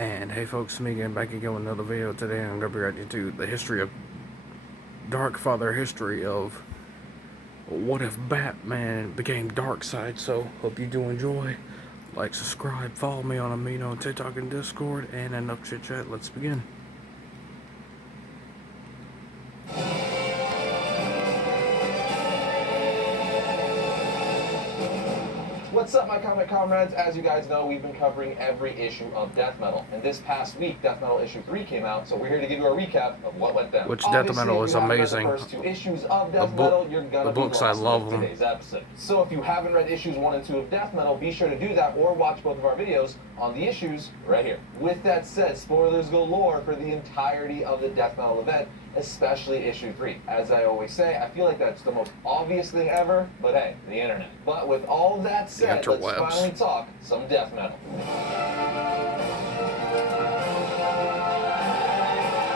And hey folks, me again, back again with another video. Today I'm going to be reacting to the history of Darkfather, history of what if Batman became Darkseid. So hope you do enjoy. Like, subscribe, follow me on Amino, TikTok, and Discord, and enough chit chat. Let's begin. What's up, my comic comrades? As you guys know, we've been covering every issue of Death Metal. And this past week, Death Metal issue 3 came out, so we're here to give you a recap of what went down. Which Death Metal is amazing. The first two issues of Death Metal, you're gonna be lost with today's episode. So if you haven't read issues 1 and 2 of Death Metal, be sure to do that or watch both of our videos on the issues right here. With that said, spoilers galore for the entirety of the Death Metal event, especially issue 3. As I always say, I feel like that's the most obvious thing ever, but hey, the internet. But with all that said, let's finally talk some Death Metal.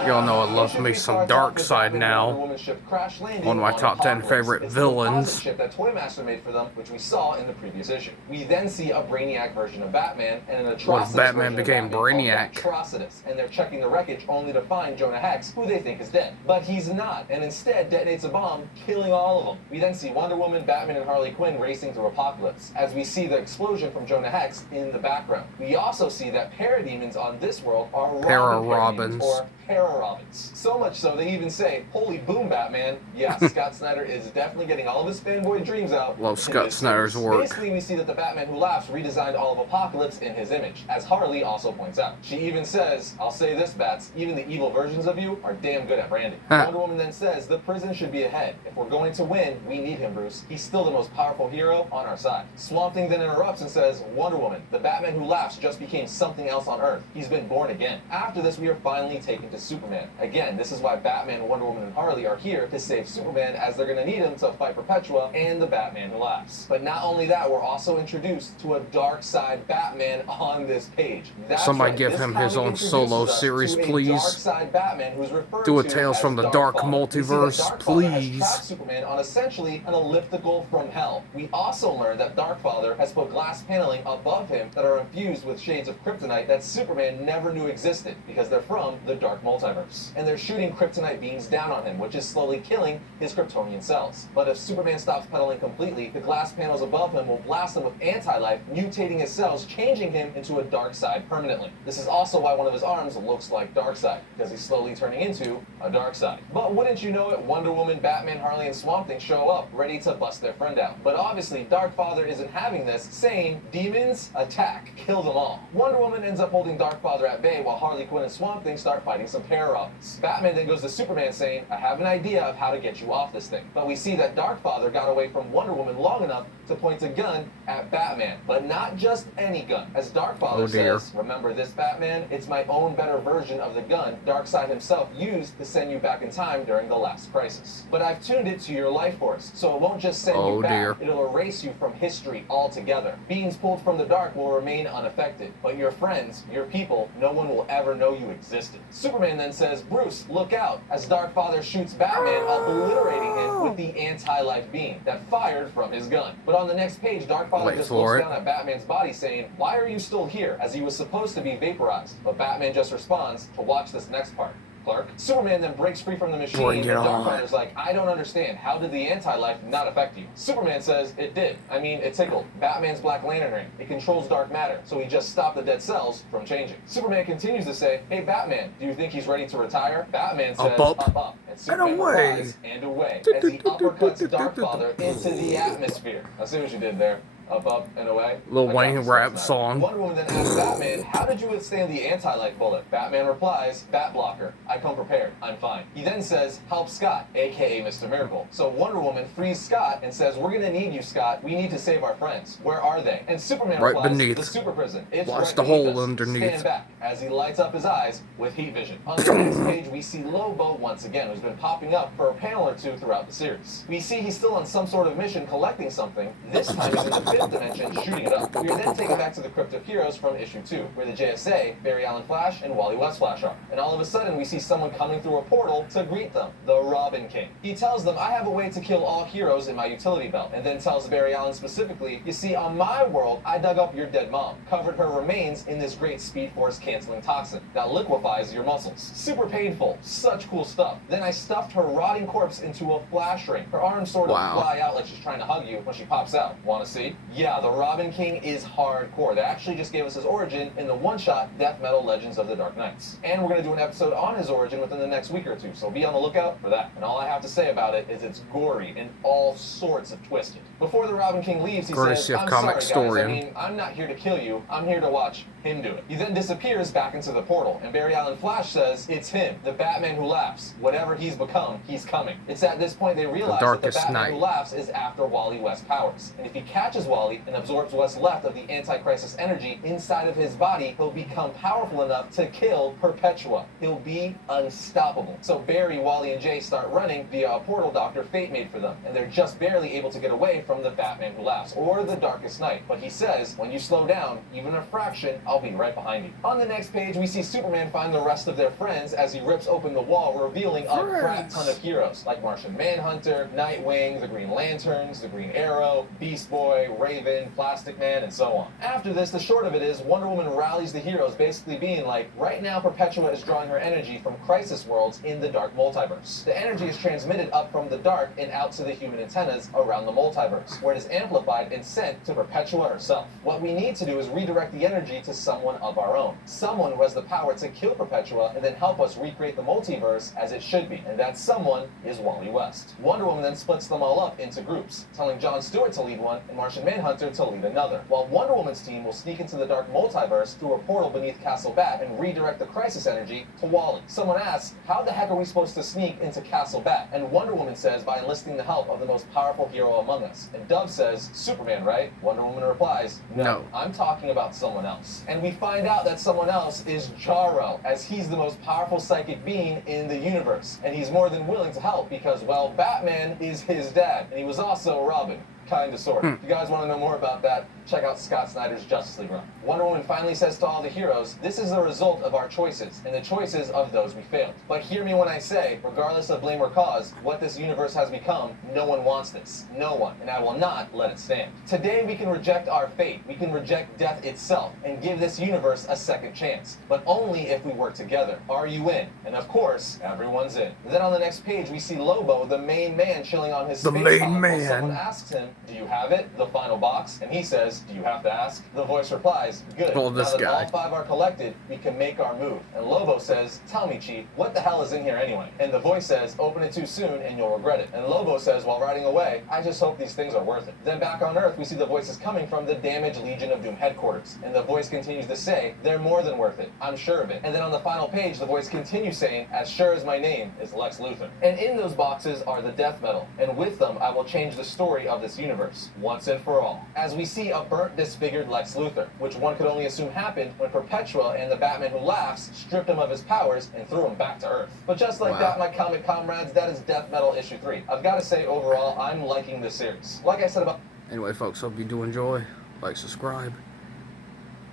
Y'all know I love me some Darkseid now. One of my top 10 favorite villains. Ship that Toymaster made for them, which we saw in the previous issue. We then see a Brainiac version of Batman and an Atrocitus What if Batman became Brainiac? Atrocitus, and they're checking the wreckage only to find Jonah Hex, who they think is dead. But he's not, and instead detonates a bomb, killing all of them. We then see Wonder Woman, Batman, and Harley Quinn racing through Apocalypse, as we see the explosion from Jonah Hex in the background. We also see that parademons on this world are Para-Robins. or Para-Robins. So much so, they even say, "Holy boom, Batman." Yeah, Scott Snyder is definitely getting all of his fanboy dreams out. Love Scott Snyder's work. Basically, we see that the Batman Who Laughs redesigned all of Apocalypse in his image, as Harley also points out. She even says, "I'll say this, Bats, even the evil versions of you are damn good at branding." Wonder Woman then says, "The prison should be ahead. If we're going to win, we need him, Bruce. He's still the most powerful hero on our side." Swamp Thing then interrupts and says, "Wonder Woman, the Batman Who Laughs just became something else on Earth. He's been born again." After this, we are finally taken to Superman. Again, this is why Batman, Wonder Woman, and Harley are here to save Superman, as they're going to need him to fight Perpetua and the Batman Who Laughs. But not only that, we're also introduced to a Darkseid Batman on this page. Somebody right, give him his own solo series, please. Batman who's referred Do a to Tales from the Dark Multiverse, please. Superman on essentially an elliptical from hell. We also learned that Darkfather has put glass paneling above him that are infused with shades of kryptonite that Superman never knew existed, because they're from the Dark Multiverse. And they're shooting kryptonite beams down on him, which is slowly killing his Kryptonian cells. But if Superman stops pedaling completely, the glass panels above him will blast him with anti-life, mutating his cells, changing him into a Darkseid permanently. This is also why one of his arms looks like Darkseid, because he's slowly turning into a Darkseid. But wouldn't you know it, Wonder Woman, Batman, Harley, and Swamp Thing show up, ready to bust their friend out. But obviously, Darkfather isn't having this, saying, "Demons, attack, kill them all." Wonder Woman ends up holding Darkfather at bay, while Harley Quinn and Swamp Thing start fighting some Para-Robins. Batman then goes to Superman saying, "I have an idea of how to get you off this thing." But we see that Darkfather got away from Wonder Woman long enough to point a gun at Batman. But not just any gun. As Darkfather says, "Remember this, Batman? It's my own better version of the gun Darkseid himself used to send you back in time during the last crisis. But I've tuned it to your life force, so it won't just send you back, it'll erase you from history altogether. Beings pulled from the dark will remain unaffected, but your friends, your people, no one will ever know you existed." Superman then says, "Bruce, look out," as Darkfather shoots Batman, obliterating him with the anti-life beam that fired from his gun. But on the next page, Darkfather just looks down at Batman's body saying, "Why are you still here?" as he was supposed to be vaporized. But Batman just responds, "To watch this next part, Clark." Superman then breaks free from the machine, and Darkfather's like, "I don't understand. How did the anti-life not affect you?" Superman says, "It did. I mean, it tickled. Batman's Black Lantern ring. It controls dark matter, so he just stopped the dead cells from changing." Superman continues to say, "Hey, Batman, do you think he's ready to retire?" Batman says, "Up. And Superman replies, "And away," as he uppercuts Darkfather into the atmosphere. I see what you did there. Up, and away. Lil Wayne rap song. Wonder Woman then asks Batman, "How did you withstand the anti-life bullet?" Batman replies, "Bat blocker. I come prepared. I'm fine." He then says, "Help Scott," aka Mr. Miracle. So Wonder Woman frees Scott and says, "We're gonna need you, Scott. We need to save our friends. Where are they?" And Superman replies, beneath. "The super prison. It's Watch right the hole beneath us. underneath." Stand back," as he lights up his eyes with heat vision. On the next page, we see Lobo once again, who's been popping up for a panel or two throughout the series. We see he's still on some sort of mission collecting something. This time he's in the fifth dimension, shooting it up. We are then taken back to the Crypt of Heroes from issue 2, where the JSA, Barry Allen Flash, and Wally West Flash are. And all of a sudden, we see someone coming through a portal to greet them, the Robin King. He tells them, I have a way to kill all heroes in my utility belt, and then tells Barry Allen specifically, you see, on my world, I dug up your dead mom, covered her remains in this great Speed Force canceling toxin that liquefies your muscles. Super painful, such cool stuff. Then I stuffed her rotting corpse into a flash ring. Her arms sort of fly out like she's trying to hug you when she pops out. Wanna see? Yeah, the Robin King is hardcore. They actually just gave us his origin in the one-shot Death Metal Legends of the Dark Knights. And we're gonna do an episode on his origin within the next week or two, so be on the lookout for that. And all I have to say about it is it's gory and all sorts of twisted. Before the Robin King leaves, he says, I'm sorry guys, I mean, I'm not here to kill you, I'm here to watch him do it. He then disappears back into the portal, and Barry Allen Flash says, it's him, the Batman who laughs. Whatever he's become, he's coming. It's at this point they realize that the Batman who laughs is after Wally West's powers. And if he catches Wally and absorbs what's left of the anti-crisis energy inside of his body, he'll become powerful enough to kill Perpetua. He'll be unstoppable. So Barry, Wally, and Jay start running via a portal Dr. Fate made for them, and they're just barely able to get away from the Batman who laughs, or the Darkest Night. But he says, when you slow down, even a fraction, I'll be right behind you. On the next page, we see Superman find the rest of their friends as he rips open the wall, revealing a crap ton of heroes, like Martian Manhunter, Nightwing, the Green Lanterns, the Green Arrow, Beast Boy, Raven, Plastic Man, and so on. After this, the short of it is, Wonder Woman rallies the heroes, basically being like, right now Perpetua is drawing her energy from Crisis worlds in the Dark Multiverse. The energy is transmitted up from the Dark and out to the human antennas around the multiverse, where it is amplified and sent to Perpetua herself. What we need to do is redirect the energy to someone of our own. Someone who has the power to kill Perpetua and then help us recreate the multiverse as it should be. And that someone is Wally West. Wonder Woman then splits them all up into groups, telling John Stewart to lead one and Martian Manhunter to lead another, while Wonder Woman's team will sneak into the Dark Multiverse through a portal beneath Castle Bat and redirect the crisis energy to Wally. Someone asks, how the heck are we supposed to sneak into Castle Bat? And Wonder Woman says, by enlisting the help of the most powerful hero among us. And Dove says, Superman, right? Wonder Woman replies, no, I'm talking about someone else. And we find out that someone else is Jaro, as he's the most powerful psychic being in the universe. And he's more than willing to help because, well, Batman is his dad, and he was also Robin. Kinda, sorta. If you guys want to know more about that, check out Scott Snyder's Justice League run. Wonder Woman finally says to all the heroes, this is the result of our choices, and the choices of those we failed. But hear me when I say, regardless of blame or cause, what this universe has become, no one wants this. No one. And I will not let it stand. Today we can reject our fate, we can reject death itself, and give this universe a second chance. But only if we work together. Are you in? And of course, everyone's in. Then on the next page, we see Lobo, the main man, chilling on his space pod, while someone asks him, do you have it? The final box? And he says, do you have to ask? The voice replies, good. Now that all 5 are collected, we can make our move. And Lobo says, tell me, Chief, what the hell is in here anyway? And the voice says, open it too soon and you'll regret it. And Lobo says, while riding away, I just hope these things are worth it. Then back on Earth, we see the voices coming from the damaged Legion of Doom headquarters. And the voice continues to say, they're more than worth it. I'm sure of it. And then on the final page, the voice continues saying, as sure as my name is Lex Luthor. And in those boxes are the death metal. And with them, I will change the story of this universe, once and for all. As we see a burnt, disfigured Lex Luthor, which one could only assume happened when Perpetua and the Batman who laughs stripped him of his powers and threw him back to Earth. But just like that, my comic comrades, that is Death Metal issue 3. I've got to say, overall, I'm liking this series. Like I said about... Anyway, folks, hope you do enjoy. Like, subscribe.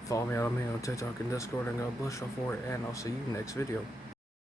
Follow me on TikTok and Discord, and God bless y'all for it, and I'll see you next video.